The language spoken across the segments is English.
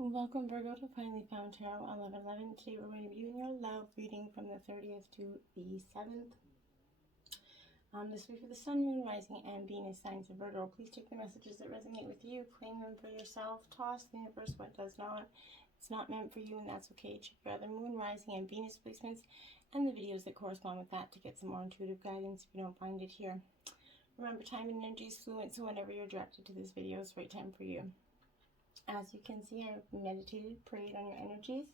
Welcome, Virgo, to Finally Found Tarot 1111. Today we're going to be doing your love reading from the 30th to the 7th. This week for the Sun, Moon, Rising, and Venus signs of Virgo. Please take the messages that resonate with you, claim them for yourself, toss the universe what does not. It's not meant for you, and that's okay. Check your other Moon, Rising, and Venus placements and the videos that correspond with that to get some more intuitive guidance if you don't find it here. Remember, time and energy is fluent, so whenever you're directed to this video, it's the right time for you. As you can see, I've meditated, prayed on your energies.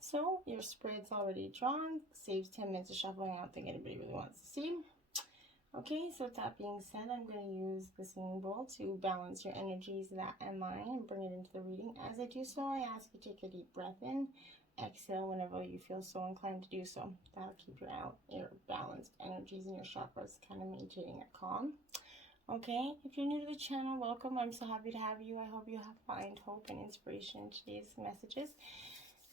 So your spread's already drawn. Saves 10 minutes of shuffling. I don't think anybody really wants to see. Okay, so with that being said, I'm going to use the singing bowl to balance your energies, that and mine, and bring it into the reading. As I do so, I ask you to take a deep breath in. Exhale whenever you feel so inclined to do so. That'll keep your balanced energies and your chakras kind of maintaining a calm. Okay, if you're new to the channel, welcome. I'm so happy to have you. I hope you find hope and inspiration in today's messages.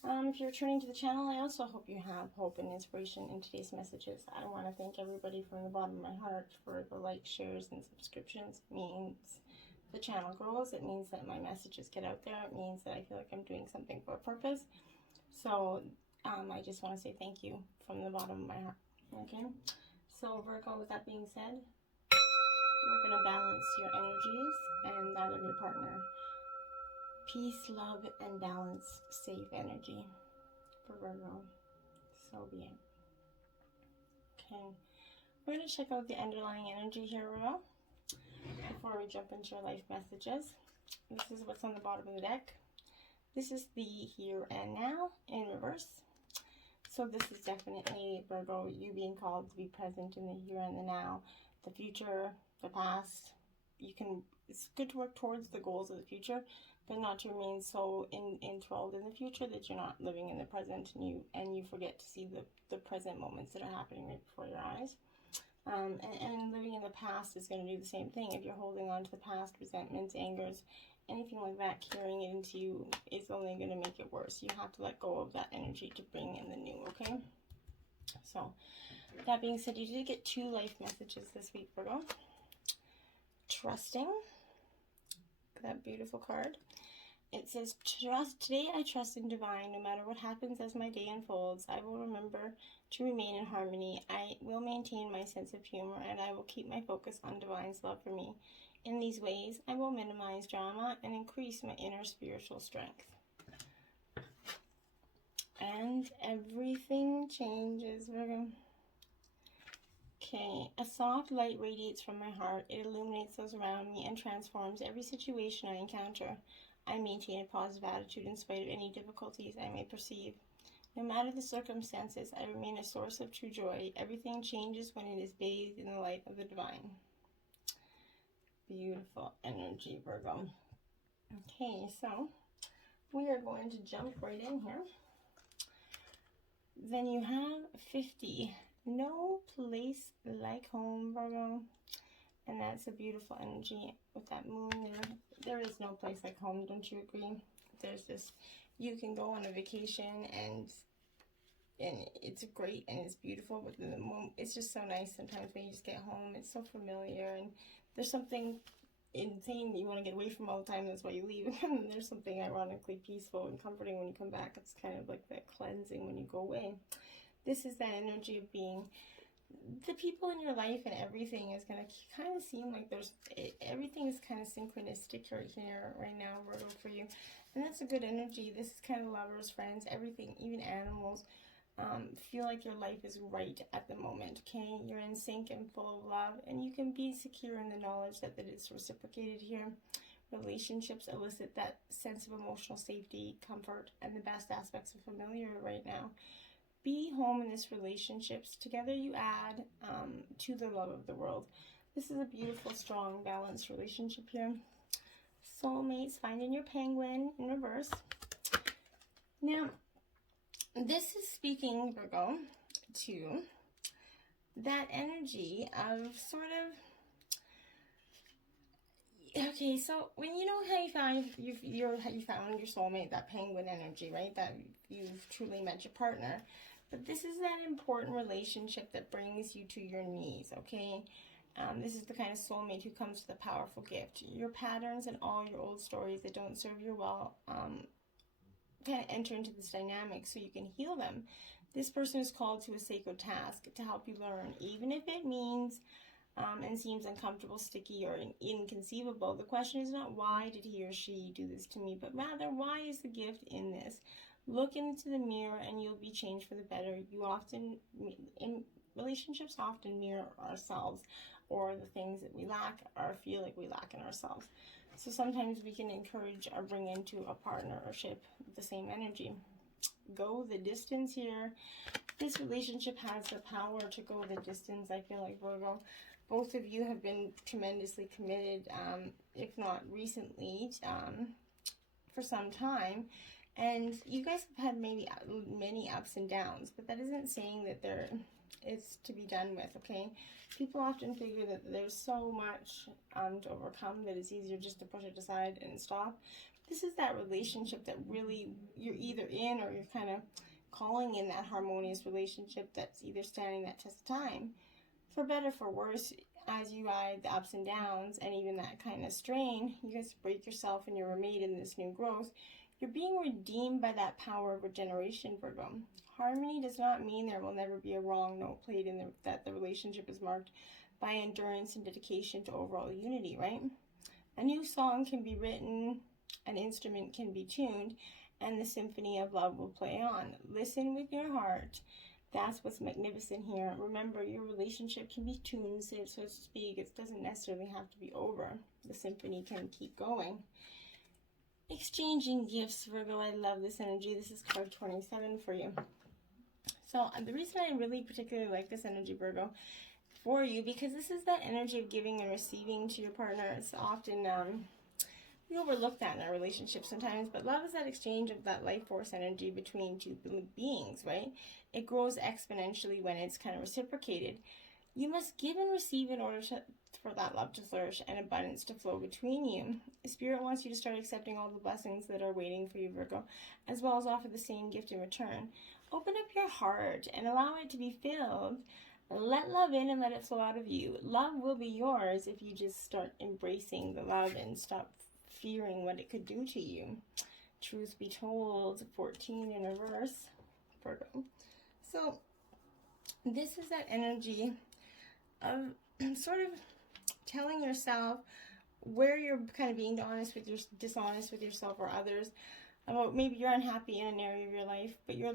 If you're returning to the channel, I also hope you have hope and inspiration in today's messages. I want to thank everybody from the bottom of my heart for the likes, shares, and subscriptions. It means the channel grows. It means that my messages get out there. It means that I feel like I'm doing something for a purpose. So I just want to say thank you from the bottom of my heart. Okay, so Virgo, with that being said, we're going to balance your energies and that of your partner. Peace, love, and balance, safe energy for Virgo. So be it. Okay. We're going to check out the underlying energy here, Virgo, before we jump into your life messages. This is what's on the bottom of the deck. This is the here and now in reverse. So this is definitely, Virgo, you being called to be present in the here and the now, the future, the past. It's good to work towards the goals of the future, but not to remain so enthralled in the future that you're not living in the present and you forget to see the present moments that are happening right before your eyes. And living in the past is going to do the same thing. If you're holding on to the past, resentments, angers, anything like that, carrying it into you is only going to make it worse. You have to let go of that energy to bring in the new, okay? So, that being said, you did get 2 life messages this week, Virgo. Trusting, that beautiful card. It says, today I trust in divine. No matter what happens as my day unfolds, I will remember to remain in harmony. I will maintain my sense of humor, and I will keep my focus on divine's love for me. In these ways, I will minimize drama and increase my inner spiritual strength. And everything changes, Virgo. Okay, a soft light radiates from my heart. It illuminates those around me and transforms every situation I encounter. I maintain a positive attitude in spite of any difficulties I may perceive. No matter the circumstances, I remain a source of true joy. Everything changes when it is bathed in the light of the divine. Beautiful energy, Virgo. Okay, so we are going to jump right in here. Then you have 50. No place like home, Virgo. And that's a beautiful energy with that moon there. There is no place like home, don't you agree? There's this, you can go on a vacation and it's great and it's beautiful, but the moon, it's just so nice sometimes when you just get home. It's so familiar, and there's something insane that you want to get away from all the time. That's why you leave. And there's something ironically peaceful and comforting when you come back. It's kind of like that cleansing when you go away. This is that energy of being the people in your life, and everything is going to kind of seem like everything is kind of synchronistic right here, right now, Virgo, for you. And that's a good energy. This is kind of lovers, friends, everything, even animals. Feel like your life is right at the moment, okay? You're in sync and full of love, and you can be secure in the knowledge that it's reciprocated here. Relationships elicit that sense of emotional safety, comfort, and the best aspects of familiar right now. Be home in this relationships. Together you add to the love of the world. This is a beautiful, strong, balanced relationship here. Soulmates, finding your penguin in reverse. Now, this is speaking, Virgo, to that energy of sort of, okay, so when you know how you found your soulmate, that penguin energy, right? That you've truly met your partner. But this is that important relationship that brings you to your knees, okay? This is the kind of soulmate who comes with a powerful gift. Your patterns and all your old stories that don't serve you well kind of enter into this dynamic so you can heal them. This person is called to a sacred task to help you learn, even if it means and seems uncomfortable, sticky, or inconceivable. The question is not why did he or she do this to me, but rather why is the gift in this? Look into the mirror and you'll be changed for the better. In relationships often mirror ourselves or the things that we lack or feel like we lack in ourselves. So sometimes we can encourage or bring into a partnership the same energy. Go the distance here. This relationship has the power to go the distance, I feel like, Virgo. Both of you have been tremendously committed, if not recently, for some time. And you guys have had maybe many ups and downs, but that isn't saying that it's to be done with, okay? People often figure that there's so much to overcome that it's easier just to push it aside and stop. This is that relationship that really you're either in or you're kind of calling in that harmonious relationship that's either standing that test of time. For better, for worse, as you ride the ups and downs and even that kind of strain, you guys break yourself and you're made in this new growth. You're being redeemed by that power of regeneration, Virgo. Harmony does not mean there will never be a wrong note played that the relationship is marked by endurance and dedication to overall unity, right? A new song can be written, an instrument can be tuned, and the symphony of love will play on. Listen with your heart. That's what's magnificent here. Remember, your relationship can be tuned, so to speak. It doesn't necessarily have to be over. The symphony can keep going. Exchanging gifts, Virgo. I love this energy. This is card 27 for you. So the reason I really particularly like this energy, Virgo, for you, because this is that energy of giving and receiving to your partner. It's often we overlook that in our relationship sometimes, but love is that exchange of that life force energy between two beings, right? It grows exponentially when it's kind of reciprocated. You must give and receive in order for that love to flourish and abundance to flow between you. Spirit wants you to start accepting all the blessings that are waiting for you, Virgo, as well as offer the same gift in return. Open up your heart and allow it to be filled. Let love in and let it flow out of you. Love will be yours if you just start embracing the love and stop fearing what it could do to you. Truth be told, 14 in reverse, Virgo. So this is that energy of sort of telling yourself where you're kind of being dishonest with yourself or others about maybe you're unhappy in an area of your life, but you're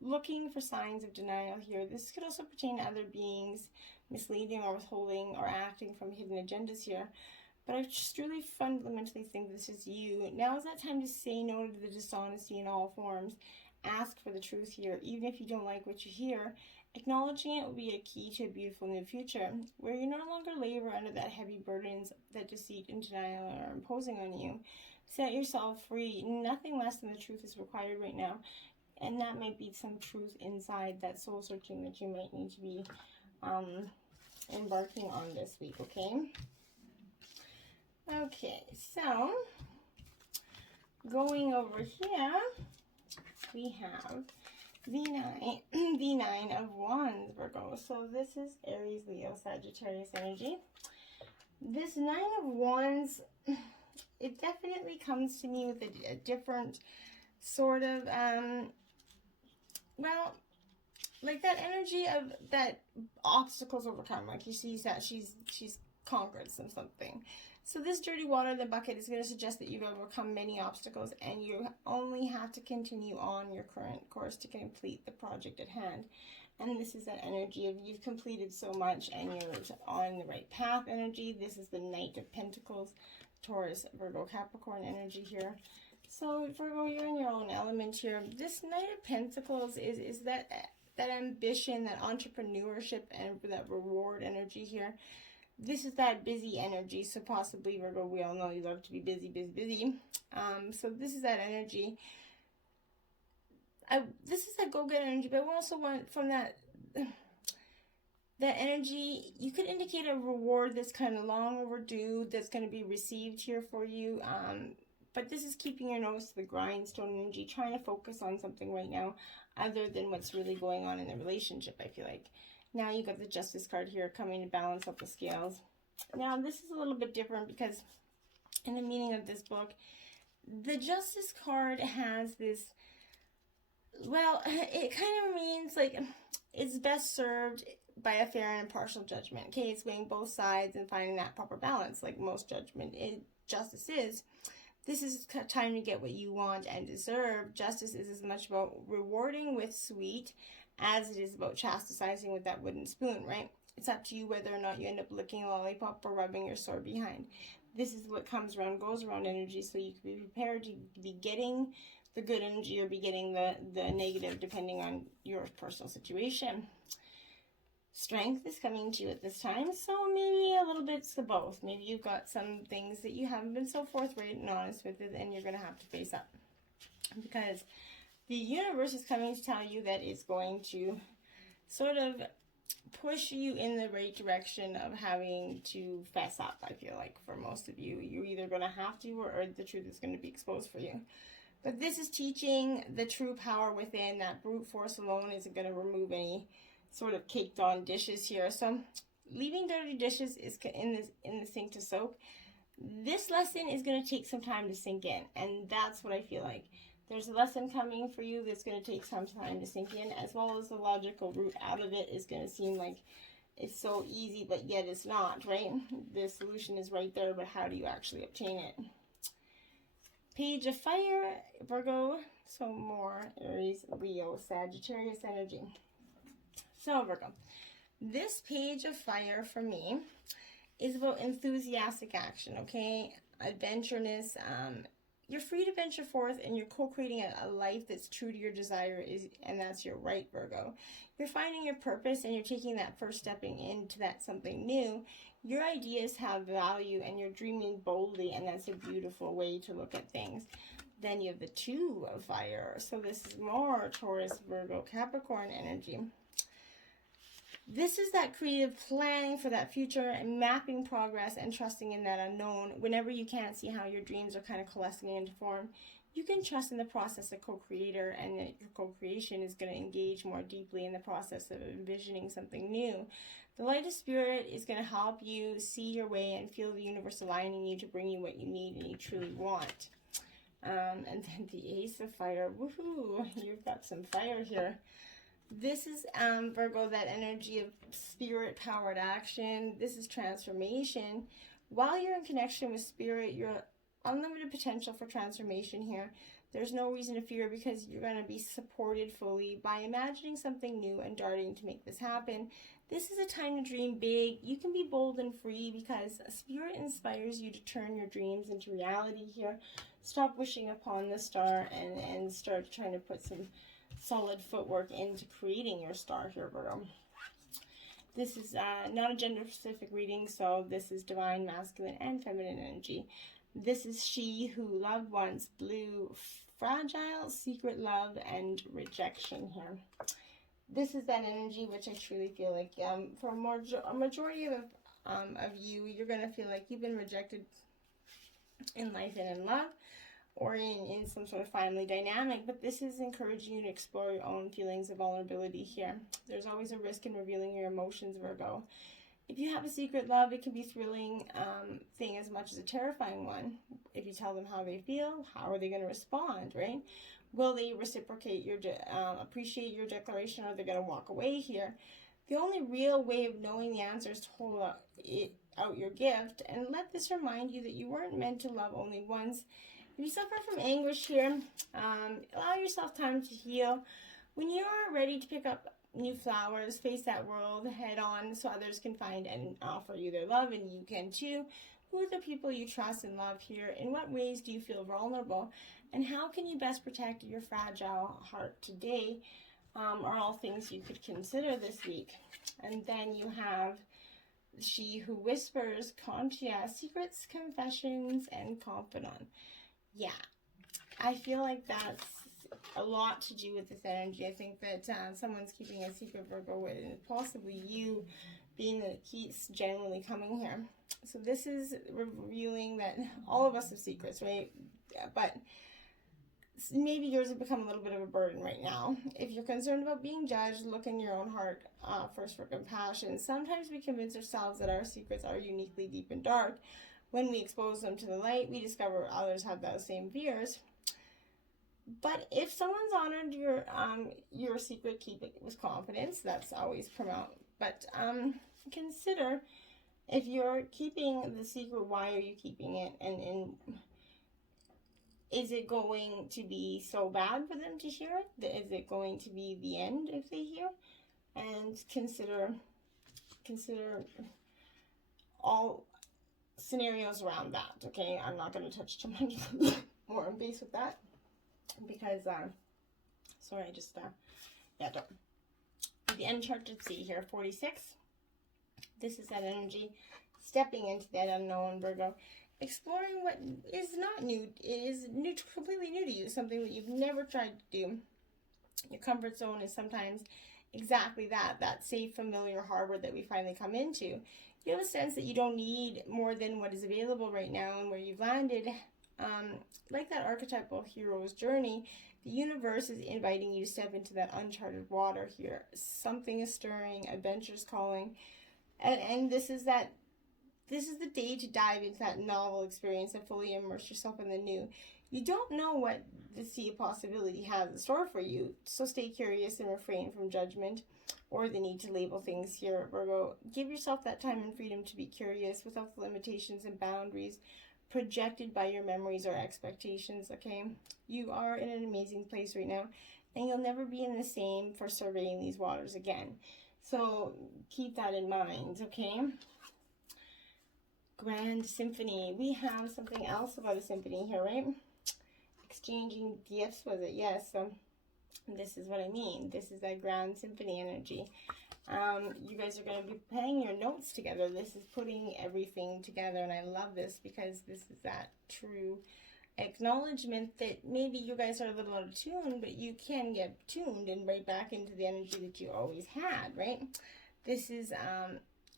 looking for signs of denial here. This could also pertain to other beings misleading or withholding or acting from hidden agendas here. But I just really fundamentally think this is you. Now is that time to say no to the dishonesty in all forms. Ask for the truth here, even if you don't like what you hear. Acknowledging it will be a key to a beautiful new future, where you no longer labor under that heavy burdens that deceit and denial are imposing on you. Set yourself free. Nothing less than the truth is required right now. And that might be some truth inside that soul searching that you might need to be embarking on this week, okay? Okay, so going over here, we have the Nine of Wands, Virgo. So this is Aries, Leo, Sagittarius energy. This Nine of Wands, it definitely comes to me with a different sort of, well, like that energy of that obstacles overcome. Like you see that she's conquered something. So this dirty water in the bucket is going to suggest that you've overcome many obstacles and you only have to continue on your current course to complete the project at hand. And this is that energy of you've completed so much and you're on the right path energy. This is the Knight of Pentacles, Taurus, Virgo, Capricorn energy here. So Virgo, you're in your own element here. This Knight of Pentacles is that ambition, that entrepreneurship, and that reward energy here. This is that busy energy, so possibly, Virgo, we all know you love to be busy, busy, busy. So this is that energy. This is that go-get energy, but I also want from that energy, you could indicate a reward that's kind of long overdue, that's going to be received here for you. But this is keeping your nose to the grindstone energy, trying to focus on something right now other than what's really going on in the relationship, I feel like. Now you got the Justice card here coming to balance up the scales. Now this is a little bit different because in the meaning of this book, The Justice card has this, well, it kind of means like it's best served by a fair and impartial judgment. Okay, it's weighing both sides and finding that proper balance, like most justice is. This is time to get what you want and deserve. Justice is as much about rewarding with sweet as it is about chastising with that wooden spoon, right? It's up to you whether or not you end up licking a lollipop or rubbing your sword behind. This is what comes around, goes around energy, so you can be prepared to be getting the good energy or be getting the negative depending on your personal situation. Strength is coming to you at this time, so maybe a little bit of both. Maybe you've got some things that you haven't been so forthright and honest with it, and you're going to have to face up. Because the universe is coming to tell you that it's going to sort of push you in the right direction of having to fess up. I feel like for most of you, you're either going to have to, or the truth is going to be exposed for you. But this is teaching the true power within. That brute force alone isn't going to remove any sort of caked on dishes here. So leaving dirty dishes is in the sink to soak. This lesson is going to take some time to sink in, and that's what I feel like. There's a lesson coming for you that's going to take some time to sink in, as well as the logical route out of it is going to seem like it's so easy, but yet it's not, right? The solution is right there, but how do you actually obtain it? Page of Fire, Virgo, so more Aries, Leo, Sagittarius energy. So Virgo, this page of fire for me is about enthusiastic action, okay? Adventureness. You're free to venture forth and you're co-creating a life that's true to your desire, and that's your right, Virgo. You're finding your purpose and you're taking that first stepping into that something new. Your ideas have value and you're dreaming boldly, and that's a beautiful way to look at things. Then you have the Two of Fire. So this is more Taurus, Virgo, Capricorn energy. This is that creative planning for that future and mapping progress and trusting in that unknown. Whenever you can't see how your dreams are kind of coalescing into form, you can trust in the process of co-creator, and that your co-creation is going to engage more deeply in the process of envisioning something new. The light of spirit is going to help you see your way and feel the universe aligning you to bring you what you need and you truly want. And then the Ace of Fire. Woohoo! You've got some fire here. This is, Virgo, that energy of spirit-powered action. This is transformation. While you're in connection with spirit, you're unlimited potential for transformation here. There's no reason to fear, because you're going to be supported fully by imagining something new and darting to make this happen. This is a time to dream big. You can be bold and free because spirit inspires you to turn your dreams into reality here. Stop wishing upon the star and start trying to put some solid footwork into creating your star here, Virgo. This is not a gender-specific reading, so this is divine, masculine, and feminine energy. This is she who loved once, blue, fragile, secret love, and rejection here. This is that energy which I truly feel like for a majority of you, you're going to feel like you've been rejected in life and in love, or in some sort of family dynamic, but this is encouraging you to explore your own feelings of vulnerability here. There's always a risk in revealing your emotions, Virgo. If you have a secret love, it can be a thrilling thing as much as a terrifying one. If you tell them how they feel, how are they going to respond, right? Will they reciprocate appreciate your declaration, or are they going to walk away here? The only real way of knowing the answer is to hold out your gift, and let this remind you that you weren't meant to love only once. If you suffer from anguish here, allow yourself time to heal. When you are ready to pick up new flowers, face that world head on so others can find and offer you their love, and you can too. Who are the people you trust and love here? In what ways do you feel vulnerable? And how can you best protect your fragile heart today? Are all things you could consider this week. And then you have she who whispers, conscious, secrets, confessions, and confidant. Yeah, I feel like that's a lot to do with this energy. I think that someone's keeping a secret, Virgo, and possibly you being the keys generally coming here. So this is revealing that all of us have secrets, right? But maybe yours have become a little bit of a burden right now. If you're concerned about being judged, look in your own heart first for compassion. Sometimes we convince ourselves that our secrets are uniquely deep and dark, When we expose them to the light, we discover others have those same fears. But if someone's honored your secret, keep it with confidence. That's always paramount. But consider, if you're keeping the secret, why are you keeping it? And is it going to be so bad for them to hear it? Is it going to be the end if they hear? And consider all scenarios around that, okay? I'm not going to touch too much more on base with that because, sorry, I just, don't. The Uncharted Sea here, 46. This is that energy, stepping into that unknown, Virgo. Exploring what is not new, it is new, completely new to you, something that you've never tried to do. Your comfort zone is sometimes exactly that safe, familiar harbor that we finally come into. You have a sense that you don't need more than what is available right now and where you've landed. Like that archetypal hero's journey, the universe is inviting you to step into that uncharted water here. Something is stirring, adventure's calling, and this is the day to dive into that novel experience and fully immerse yourself in the new. You don't know what the sea of possibility has in store for you, so stay curious and refrain from judgment or the need to label things here, Virgo. Give yourself that time and freedom to be curious without the limitations and boundaries projected by your memories or expectations, okay? You are in an amazing place right now, and you'll never be in the same for surveying these waters again. So keep that in mind, okay? Grand Symphony. We have something else about a symphony here, right? Exchanging gifts, was it? Yes. So this is what I mean. This is that Grand Symphony energy. You guys are going to be playing your notes together. This is putting everything together, and I love this because this is that true acknowledgement that maybe you guys are a little out of tune, but you can get tuned and right back into the energy that you always had, right? This is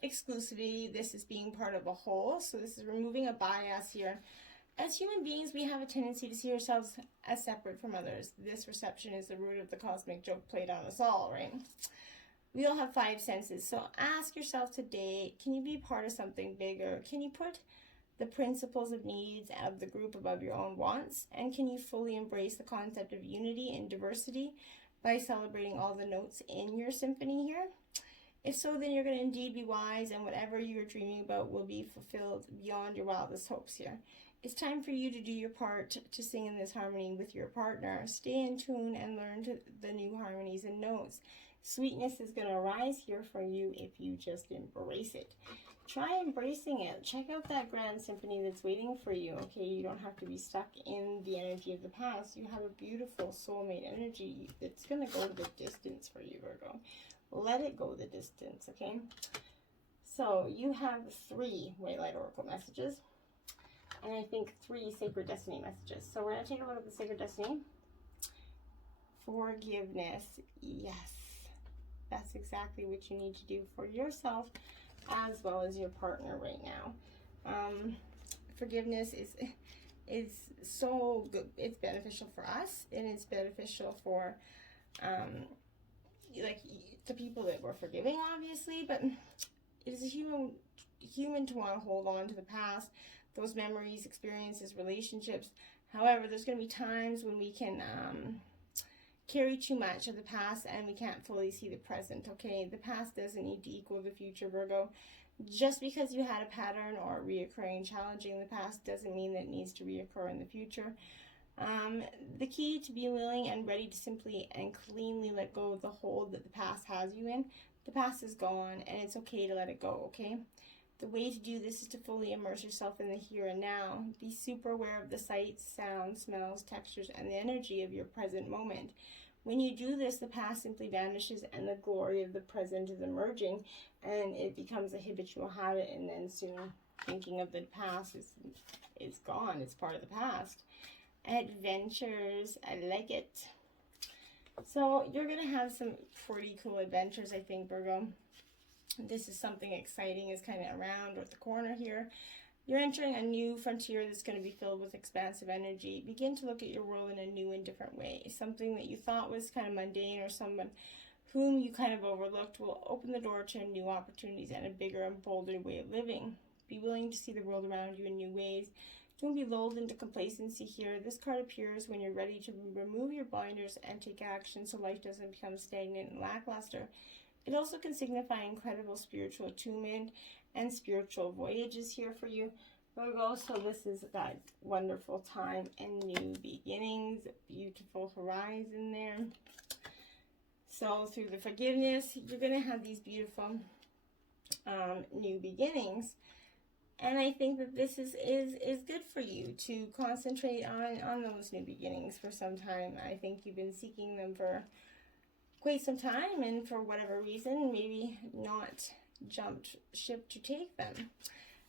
exclusivity. This is being part of a whole. So this is removing a bias here. As human beings, we have a tendency to see ourselves as separate from others. This reception is the root of the cosmic joke played on us all, right? We all have 5 senses. So ask yourself today, can you be part of something bigger? Can you put the principles of needs of the group above your own wants? And can you fully embrace the concept of unity and diversity by celebrating all the notes in your symphony here? If so, then you're going to indeed be wise, and whatever you are dreaming about will be fulfilled beyond your wildest hopes here. It's time for you to do your part to sing in this harmony with your partner. Stay in tune and learn the new harmonies and notes. Sweetness is going to arise here for you if you just embrace it. Try embracing it. Check out that Grand Symphony that's waiting for you, okay? You don't have to be stuck in the energy of the past. You have a beautiful soulmate energy that's going to go the distance for you, Virgo. Let it go the distance, okay? So you have 3 White Light Oracle messages, and I think 3 Sacred Destiny messages. So we're going to take a look at the Sacred Destiny. Forgiveness. Yes. That's exactly what you need to do for yourself as well as your partner right now. Forgiveness is so good. It's beneficial for us, and it's beneficial for like the people that we're forgiving, obviously, but it is a human to want to hold on to the past, those memories, experiences, relationships. However, there's going to be times when we can carry too much of the past and we can't fully see the present, okay? The past doesn't need to equal the future, Virgo. Just because you had a pattern or a reoccurring challenge in the past doesn't mean that it needs to reoccur in the future. The key to be willing and ready to simply and cleanly let go of the hold that the past has you in. The past is gone, and it's okay to let it go, okay? The way to do this is to fully immerse yourself in the here and now. Be super aware of the sights, sounds, smells, textures, and the energy of your present moment. When you do this, the past simply vanishes and the glory of the present is emerging, and it becomes a habitual habit, and then soon thinking of the past is gone. It's part of the past. Adventures. I like it. So you're going to have some pretty cool adventures, I think, Virgo. This is something exciting is kind of around at the corner here. You're entering a new frontier that's going to be filled with expansive energy. Begin to look at your world in a new and different way. Something that you thought was kind of mundane or someone whom you kind of overlooked will open the door to new opportunities and a bigger and bolder way of living. Be willing to see the world around you in new ways. Don't be lulled into complacency here. This card appears when you're ready to remove your blinders and take action so life doesn't become stagnant and lackluster. It also can signify incredible spiritual attunement and spiritual voyages here for you, Virgo. So this is that wonderful time and new beginnings, beautiful horizon there. So through the forgiveness, you're going to have these beautiful new beginnings. And I think that this is good for you to concentrate on those new beginnings for some time. I think you've been seeking them for quite some time, and for whatever reason, maybe not jumped ship to take them.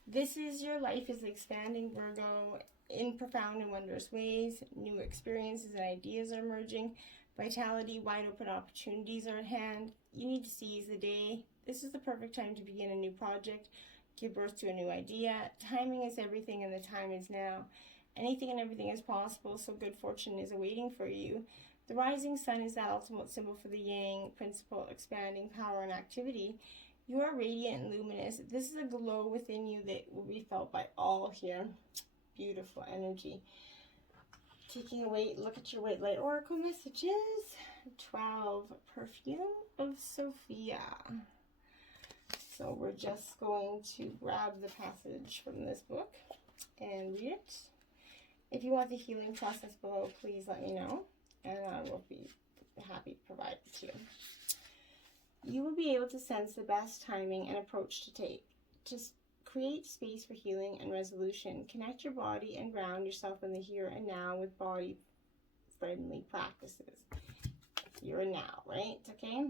This is your life is expanding, Virgo, in profound and wondrous ways. New experiences and ideas are emerging. Vitality, wide open opportunities are at hand. You need to seize the day. This is the perfect time to begin a new project. Give birth to a new idea. Timing is everything, and the time is now. Anything and everything is possible, so good fortune is awaiting for you. The rising sun is that ultimate symbol for the yang principle, expanding power and activity. You are radiant and luminous. This is a glow within you that will be felt by all here. Beautiful energy. Taking a look at your white light oracle messages. 12, Perfume of Sophia. So we're just going to grab the passage from this book and read it. If you want the healing process below, please let me know, and I will be happy to provide it to you. You will be able to sense the best timing and approach to take. Just create space for healing and resolution. Connect your body and ground yourself in the here and now with body-friendly practices. Here and now, right? Okay?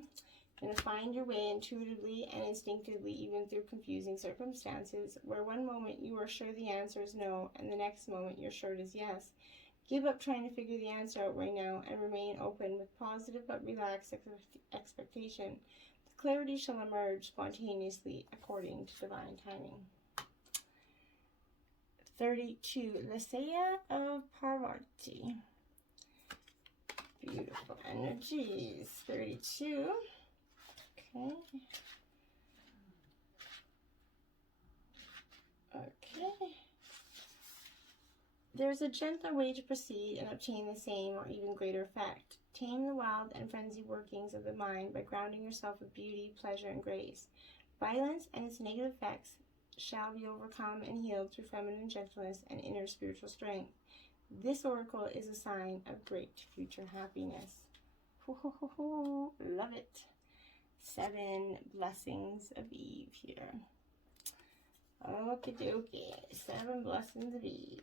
You're going to find your way intuitively and instinctively, even through confusing circumstances, where one moment you are sure the answer is no, and the next moment you're sure it is yes. Give up trying to figure the answer out right now and remain open with positive but relaxed expectation. The clarity shall emerge spontaneously according to divine timing. 32, Lysaea of Parvati. Beautiful energies. 32. Okay. There's a gentler way to proceed and obtain the same or even greater effect. Tame the wild and frenzied workings of the mind by grounding yourself with beauty, pleasure, and grace. Violence and its negative effects shall be overcome and healed through feminine gentleness and inner spiritual strength. This oracle is a sign of great future happiness. Love it. 7 blessings of Eve here. Okie dokie. 7 blessings of Eve.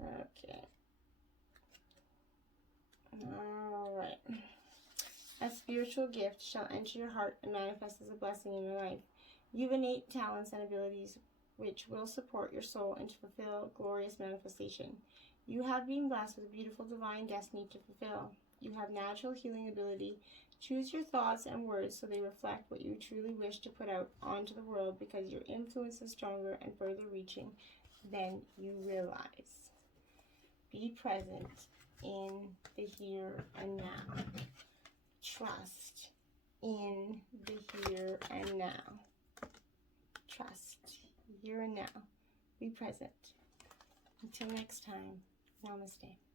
Okay. Alright. A spiritual gift shall enter your heart and manifest as a blessing in your life. You have innate talents and abilities which will support your soul and to fulfill glorious manifestation. You have been blessed with a beautiful divine destiny to fulfill. You have natural healing ability. Choose your thoughts and words so they reflect what you truly wish to put out onto the world, because your influence is stronger and further reaching than you realize. Be present in the here and now. Trust in the here and now. Trust here and now. Be present. Until next time, namaste.